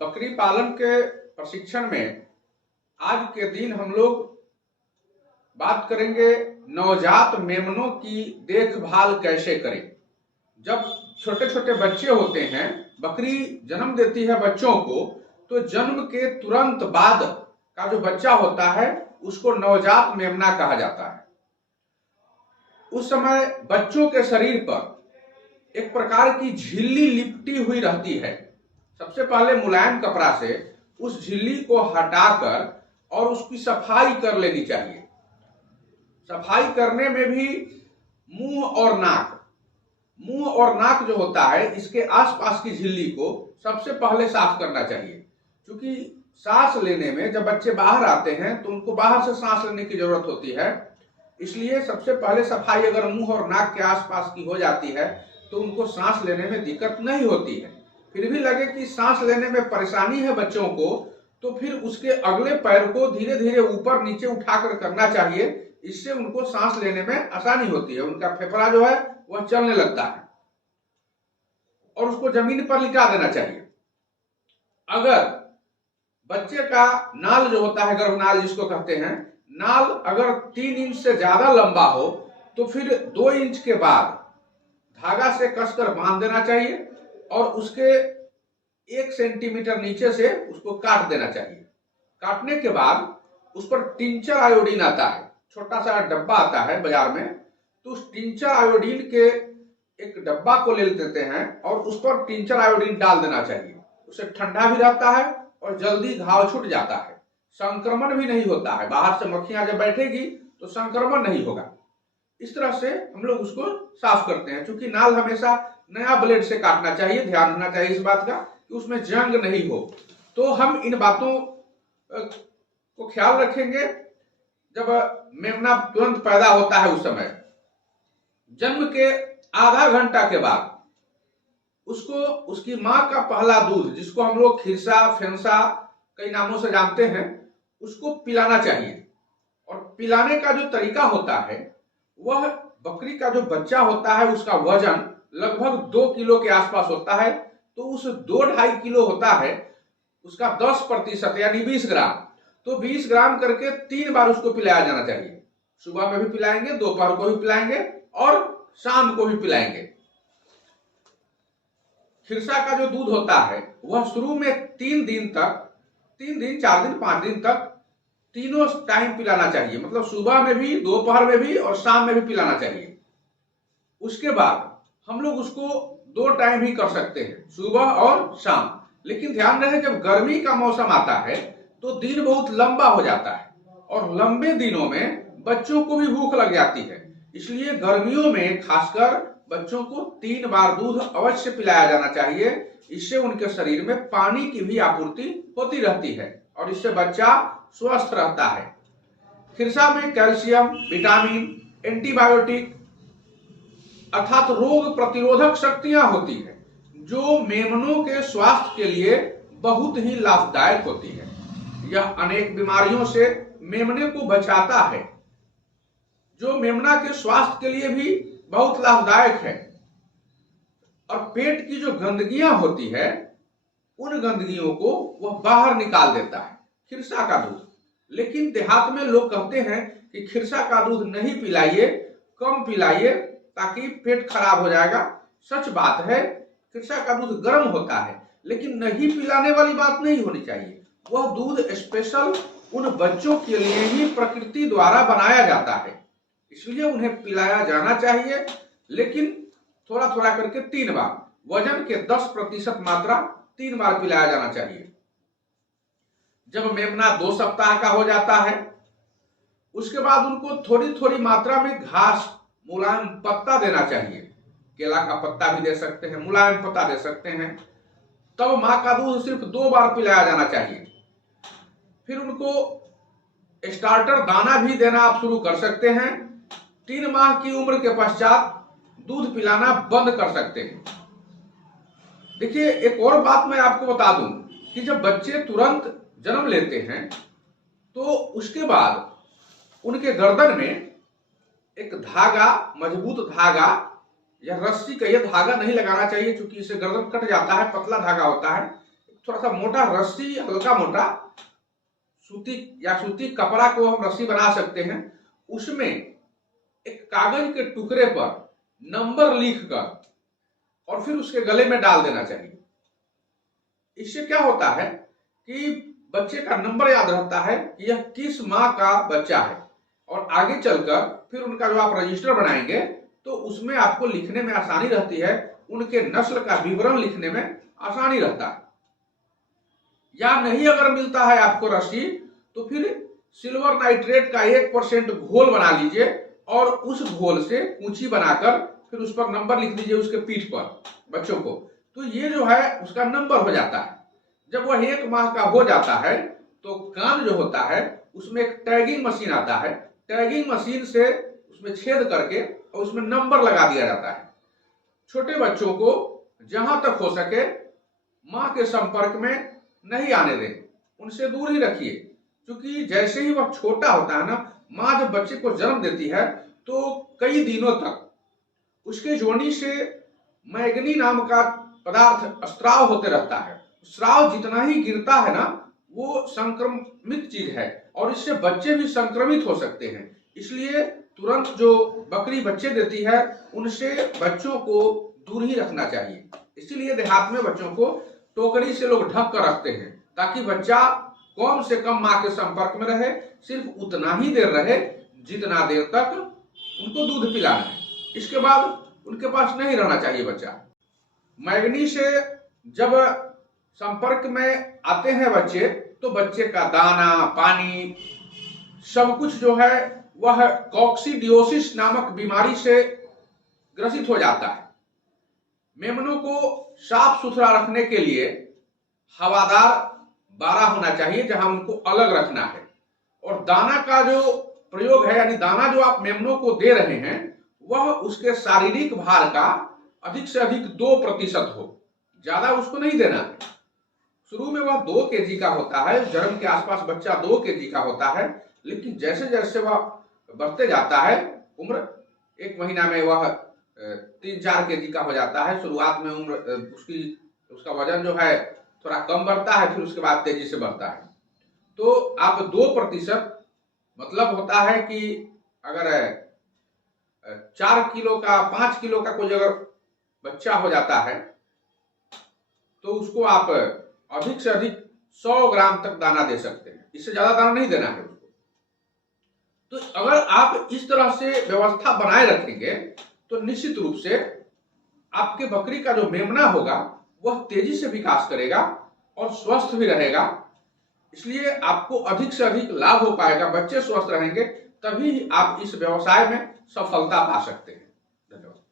बकरी पालन के प्रशिक्षण में आज के दिन हम लोग बात करेंगे नवजात मेमनों की देखभाल कैसे करें। जब छोटे छोटे बच्चे होते हैं, बकरी जन्म देती है बच्चों को, तो जन्म के तुरंत बाद का जो बच्चा होता है उसको नवजात मेमना कहा जाता है। उस समय बच्चों के शरीर पर एक प्रकार की झिल्ली लिपटी हुई रहती है। सबसे पहले मुलायम कपड़ा से उस झिल्ली को हटाकर और उसकी सफाई कर लेनी चाहिए। सफाई करने में भी मुंह और नाक जो होता है, इसके आसपास की झिल्ली को सबसे पहले साफ करना चाहिए। क्योंकि सांस लेने में जब बच्चे बाहर आते हैं तो उनको बाहर से सांस लेने की जरूरत होती है, इसलिए सबसे पहले सफाई अगर मुंह और नाक के आसपास की हो जाती है तो उनको सांस लेने में दिक्कत नहीं होती है। फिर भी लगे कि सांस लेने में परेशानी है बच्चों को, तो फिर उसके अगले पैर को धीरे धीरे ऊपर नीचे उठाकर करना चाहिए। इससे उनको सांस लेने में आसानी होती है, उनका फेफड़ा जो है वह चलने लगता है। और उसको जमीन पर लिटा देना चाहिए। अगर बच्चे का नाल जो होता है, गर्भनाल जिसको कहते हैं, नाल अगर 3 इंच से ज्यादा लंबा हो तो फिर 2 इंच के बाद धागा से कसकर बांध देना चाहिए और उसके 1 सेंटीमीटर नीचे से उसको काट देना चाहिए। काटने के बाद उस पर टिंचर आयोडीन आता है, छोटा सा डब्बा आता है बाजार में, तो उस टिंचर आयोडीन के एक डब्बा को ले लेते हैं और उस पर टिंचर आयोडीन डाल देना चाहिए। उससे ठंडा भी रहता है और जल्दी घाव छूट जाता है, संक्रमण भी नहीं होता है। बाहर से मक्खियां जब बैठेगी तो संक्रमण नहीं होगा। इस तरह से हम लोग उसको साफ करते हैं। क्योंकि नाल हमेशा नया ब्लेड से काटना चाहिए, ध्यान रखना चाहिए इस बात का कि उसमें जंग नहीं हो। तो हम इन बातों को ख्याल रखेंगे। जब मेमना तुरंत पैदा होता है उस समय जन्म के आधा घंटा के बाद उसको उसकी मां का पहला दूध, जिसको हम लोग खिरसा फेंसा कई नामों से जानते हैं, उसको पिलाना चाहिए। और पिलाने का जो तरीका होता है, वह बकरी का जो बच्चा होता है उसका वजन लगभग 2 किलो के आसपास होता है। तो उस 2-2.5 किलो होता है उसका 10% यानी 20 ग्राम। तो 20 ग्राम करके 3 बार उसको पिलाया जाना चाहिए। सुबह में भी पिलाएंगे, दोपहर को भी पिलाएंगे और शाम को भी पिलाएंगे। खिरसा का जो दूध होता है वह शुरू में 3 दिन तक, 3 दिन 4 दिन 5 दिन तक तीनों टाइम पिलाना चाहिए। मतलब सुबह में भी, दोपहर में भी और शाम में भी पिलाना चाहिए। उसके बाद हम लोग उसको 2 टाइम ही कर सकते हैं, सुबह और शाम। लेकिन ध्यान रहे, जब गर्मी का मौसम आता है तो दिन बहुत लंबा हो जाता है और लंबे दिनों में बच्चों को भी भूख लग जाती है। इसलिए गर्मियों में खासकर बच्चों को 3 बार दूध अवश्य पिलाया जाना चाहिए। इससे उनके शरीर में पानी की भी आपूर्ति होती रहती है और इससे बच्चा स्वस्थ रहता है। खिरसा में कैल्शियम, विटामिन, एंटीबायोटिक अर्थात रोग प्रतिरोधक शक्तियां होती है, जो मेमनों के स्वास्थ्य के लिए बहुत ही लाभदायक होती है। यह अनेक बीमारियों से मेमने को बचाता है, जो मेमना के स्वास्थ्य के लिए भी बहुत लाभदायक है। और पेट की जो गंदगियां होती है, उन गंदगियों को वह बाहर निकाल देता है खिरसा का दूध। लेकिन देहात में लोग कहते हैं कि खिरसा का दूध नहीं पिलाइए, कम पिलाइए, ताकि पेट खराब हो जाएगा। सच बात है, खिरसा का दूध गर्म होता है, लेकिन नहीं पिलाने वाली बात नहीं होनी चाहिए। वह दूध स्पेशल उन बच्चों के लिए ही प्रकृति द्वारा बनाया जाता है, इसलिए उन्हें पिलाया जाना चाहिए। लेकिन थोड़ा थोड़ा करके 3 बार, वजन के 10% मात्रा 3 बार पिलाया जाना चाहिए। जब मेमना 2 सप्ताह का हो जाता है, उसके बाद उनको थोड़ी थोड़ी मात्रा में घास, मुलायम पत्ता देना चाहिए। केला का पत्ता भी दे सकते हैं, मुलायम पत्ता दे सकते हैं। तब मां का दूध सिर्फ 2 बार पिलाया जाना चाहिए। फिर उनको स्टार्टर दाना भी देना आप शुरू कर सकते हैं। 3 माह की उम्र के पश्चात दूध पिलाना बंद कर सकते हैं। देखिए, एक और बात मैं आपको बता दूं कि जब बच्चे तुरंत जन्म लेते हैं तो उसके बाद उनके गर्दन में एक धागा, मजबूत धागा या रस्सी का, यह धागा नहीं लगाना चाहिए क्योंकि इससे गर्दन कट जाता है, पतला धागा होता है। थोड़ा सा मोटा रस्सी, हल्का मोटा सूती या सूती कपड़ा को हम रस्सी बना सकते हैं, उसमें एक कागज के टुकड़े पर नंबर लिखकर और फिर उसके गले में डाल देना चाहिए। इससे क्या होता है कि बच्चे का नंबर याद रहता है कि यह किस माँ का बच्चा है, और आगे चलकर फिर उनका जो आप रजिस्टर बनाएंगे तो उसमें आपको लिखने में आसानी रहती है, उनके नस्ल का विवरण लिखने में आसानी रहता है। या नहीं अगर मिलता है आपको रस्सी, तो फिर सिल्वर नाइट्रेट का 1% घोल बना लीजिए और उस घोल से कूंची बनाकर फिर उस पर नंबर लिख दीजिए उसके पीठ पर बच्चों को, तो ये जो है उसका नंबर हो जाता है। जब वह 1 माह का हो जाता है तो कान जो होता है उसमें एक टैगिंग मशीन आता है, टैगिंग मशीन से उसमें छेद करके और उसमें नंबर लगा दिया जाता है। छोटे बच्चों को जहां तक हो सके मां के संपर्क में नहीं आने दें, उनसे दूर ही रखिए, क्योंकि जैसे ही वह छोटा होता है ना, मां जब बच्चे को जन्म देती है तो कई दिनों तक उसके जोनी से मैग्नी नाम का पदार्थ स्राव होते रहता है। स्राव जितना ही गिरता है ना, वो संक्रमित चीज है और इससे बच्चे भी संक्रमित हो सकते हैं। इसलिए तुरंत जो बकरी बच्चे देती है उनसे बच्चों को दूर ही रखना चाहिए। इसीलिए देहात में बच्चों को टोकरी से लोग ढक कर रखते हैं, ताकि बच्चा कम से कम मां के संपर्क में रहे, सिर्फ उतना ही देर रहे जितना देर तक उनको दूध पिलाना है। इसके बाद उनके पास नहीं रहना चाहिए बच्चा। मैग्नी से जब संपर्क में आते हैं बच्चे, तो बच्चे का दाना, पानी, सब कुछ जो है वह कॉक्सीडियोसिस नामक बीमारी से ग्रसित हो जाता है। मेमनों को साफ सुथरा रखने के लिए हवादार बाड़ा होना चाहिए जहां उनको अलग रखना है, और दाना का जो प्रयोग है, यानी दाना जो आप मेमनों को दे रहे हैं, वह उसके शारीरिक भार का अधिक से अधिक 2% हो, ज्यादा उसको नहीं देना है। शुरू में वह 2 kg का होता है, जन्म के आसपास बच्चा 2 kg का होता है, लेकिन जैसे जैसे वह बढ़ते जाता है उम्र, 1 महीना में वह 3-4 kg का हो जाता है। शुरुआत में उम्र उसका वजन जो है थोड़ा कम बढ़ता है, फिर उसके बाद तेजी से बढ़ता है। तो आप 2%, मतलब होता है कि अगर 4 किलो का, 5 किलो का कोई अगर बच्चा हो जाता है तो उसको आप अधिक से अधिक 100 ग्राम तक दाना दे सकते हैं, इससे ज्यादा दाना नहीं देना है उसको। तो अगर आप इस तरह से व्यवस्था बनाए रखेंगे तो निश्चित रूप से आपके बकरी का जो मेमना होगा वह तेजी से विकास करेगा और स्वस्थ भी रहेगा। इसलिए आपको अधिक से अधिक लाभ हो पाएगा, बच्चे स्वस्थ रहेंगे, तभी आप इस व्यवसाय में सफलता पा सकते हैं। धन्यवाद।